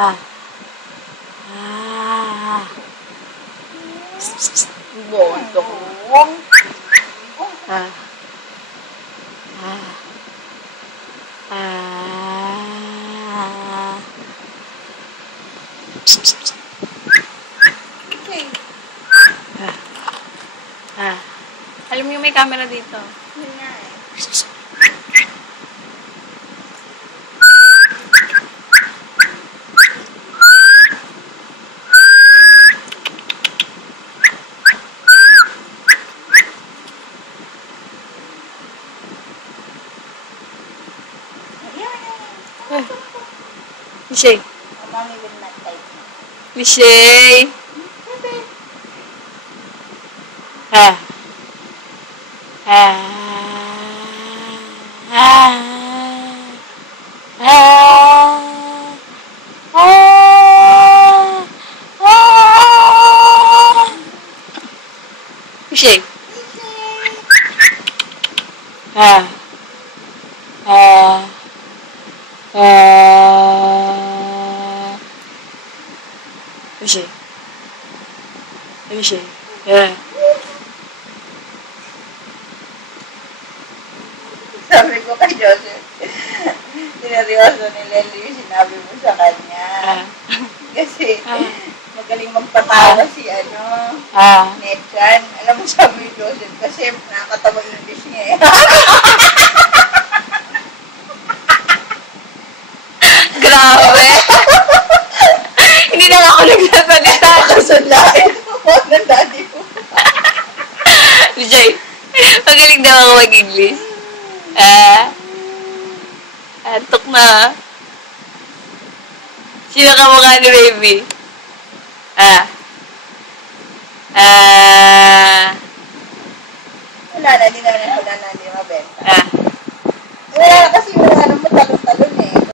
Ah. Ah. Bondo ko. Ah. Ah. Ah. Okay. Ah. Ah. Alam mo yung may camera dito. Yun nga eh. Lishay. Mommy will not type. Lishay. Ah. Ah. Ah. Ah. Ah. Ah. Lishay. Ah. Ah. Ah. Lishay. Lishay. Yeah. Sabi ko kay Joseph, sineryoso ni Lely yung sinabi mo sa kanya. Ah. Kasi magaling magpatawa si Ah. Netchan. Alam mo sabi ni Joseph, kasi nakakatawa English niya eh. Grabe! Hindi na ako nagsasalita. Kasunlain mo ng daddy ko. Vijay, magaling daw ako mag-English. Ah? Antok na. Sino ka mukha ni baby? Ah? Ah? Wala na, hindi mabenta. Ah?